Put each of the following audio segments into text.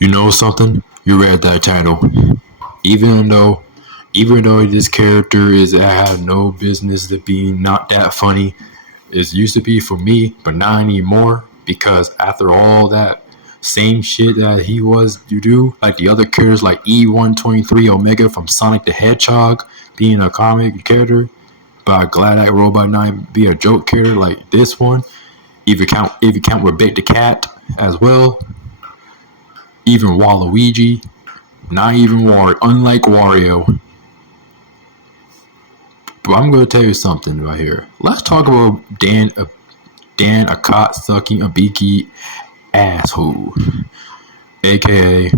You know something? You read that title. Even though this character is had no business to be not that funny, it used to be for me, but not anymore. Because after all that same shit that he was to do, like the other characters like E123 Omega from Sonic the Hedgehog being a comic character, but I'm glad that Robot 9 be a joke character like this one. If you count Rebecca the Cat as well, even Waluigi, not even Wario, unlike Wario. But I'm gonna tell you something right here. Let's talk about Dan a cock sucking Hibiki asshole, aka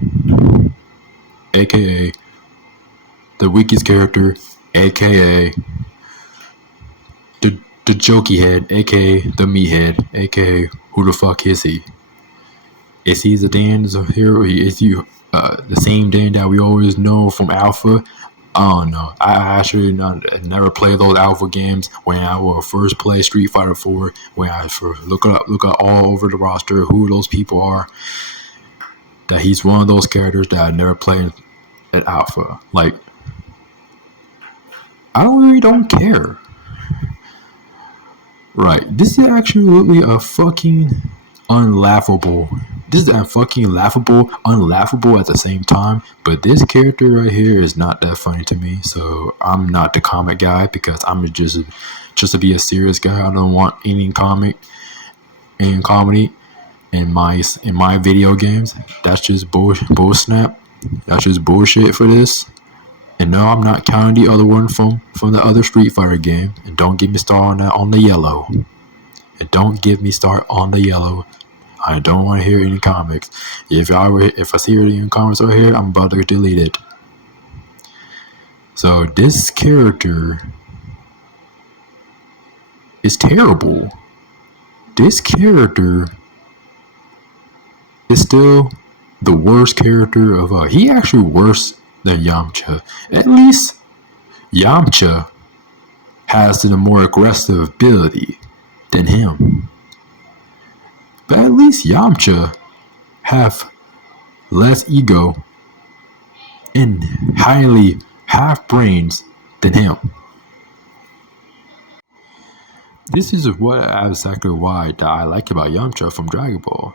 the weakest character, aka the jokey head, aka the meathead, aka who the fuck is he? Is he the Dan here? Is he the same Dan that we always know from Alpha? I don't know. I actually never played those Alpha games. When I will first play Street Fighter 4, when I first look up all over the roster who those people are, that he's one of those characters that I never played at Alpha. Like, I really don't care. Right. This is actually a fucking unlaughable. This is a fucking laughable, unlaughable at the same time. But this character right here is not that funny to me. So I'm not the comic guy because I'm just to be a serious guy. I don't want any comedy in my video games. That's just bull snap. That's just bullshit for this. And no, I'm not counting the other one from the other Street Fighter game. And don't get me started on the yellow. And don't get me started on the yellow. I don't want to hear any comics. If I see any comics over here, I'm about to delete it. So this character is terrible. This character is still the worst character of all. He actually worse than Yamcha. At least Yamcha has the more aggressive ability than him. But at least Yamcha have less ego and highly half brains than him. This is what exactly why that I like about Yamcha from Dragon Ball.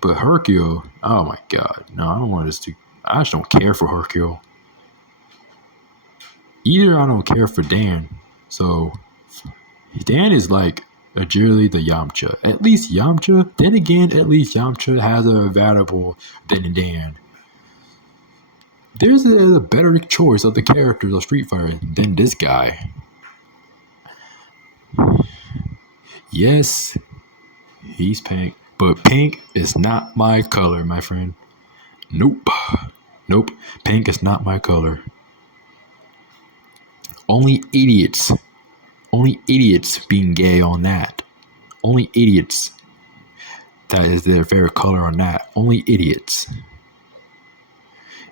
But Hercule, oh my god, no, I don't want this to. I just don't care for Hercule. Either I don't care for Dan. So Dan is like agility the Yamcha. At least Yamcha. Then again, at least Yamcha has a variable than Dan. There's a better choice of the characters of Street Fighter than this guy. Yes, he's pink, but pink is not my color, my friend. Nope. Pink is not my color. Only idiots being gay on that. Only idiots. That is their favorite color on that. Only idiots.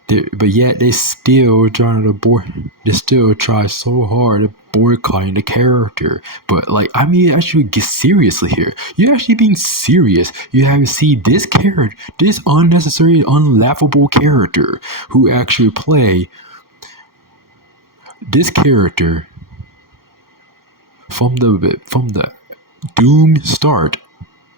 But yet they still they still try so hard to boycotting the character. But like, I mean, actually get seriously here. You're actually being serious. You have to see this character, this unnecessary, unlaughable character who actually play this character from the Doom start.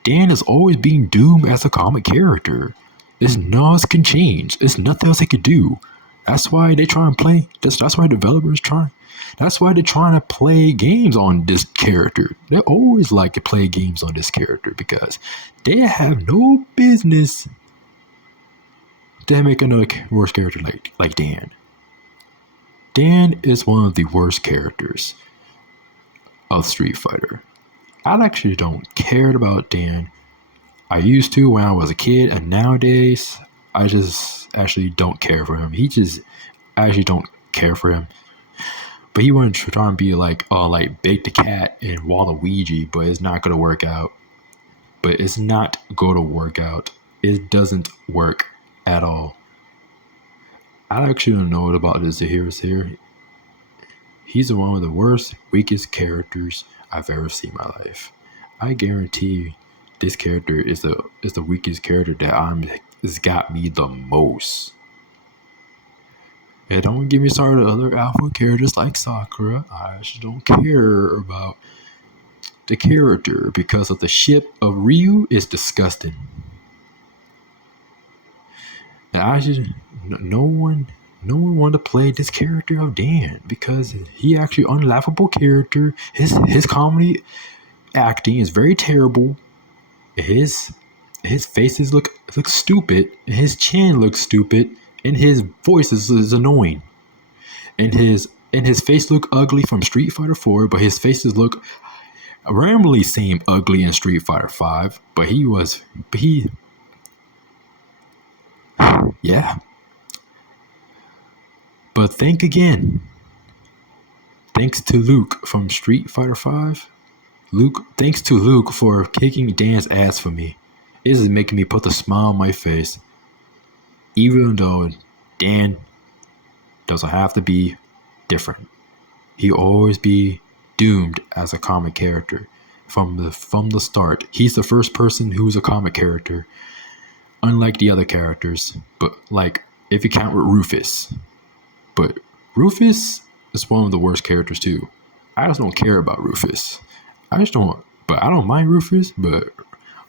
Dan is always being Doom as a comic character. There's nothing else can change. There's nothing else they could do. That's why they try and play. That's why developers try. That's why they're trying to play games on this character. They always like to play games on this character because they have no business to make another worse character like Dan. Dan is one of the worst characters of Street Fighter. I actually don't care about Dan. I used to when I was a kid, and nowadays I just actually don't care for him. I actually don't care for him. But he wanted to try and be like Bake the Cat and Waluigi, but it's not gonna work out. But it's not gonna work out. It doesn't work at all. I actually don't know about this here. He's one of the worst, weakest characters I've ever seen in my life. I guarantee this character is the weakest character that has got me the most. And don't get me started on other alpha characters like Sakura. I just don't care about the character because of the ship of Ryu is disgusting. And I just no one wanted to play this character of Dan because he actually unlaughable character. His comedy acting is very terrible. His faces look stupid. His chin looks stupid, and his voice is annoying. And his face look ugly from Street Fighter 4, but his faces look randomly seem ugly in Street Fighter 5. But yeah. But thanks to Luke from Street Fighter 5. Thanks to Luke for kicking Dan's ass for me. This is making me put a smile on my face. Even though Dan doesn't have to be different. He'll always be doomed as a comic character. From the start. He's the first person who's a comic character. Unlike the other characters. But like, if you count with Rufus. But Rufus is one of the worst characters too. I just don't care about Rufus. I don't mind Rufus, but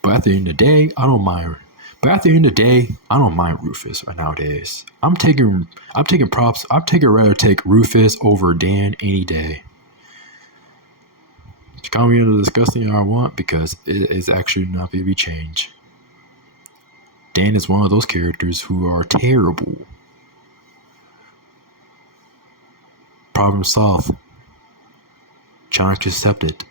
at the end of the day, I don't mind. But at the end of the day, I don't mind Rufus nowadays. I'm taking props. Rather take Rufus over Dan any day. Just call me into disgusting all I want because it is actually not going to be changed. Dan is one of those characters who are terrible. Problem solved. Trying to accept it.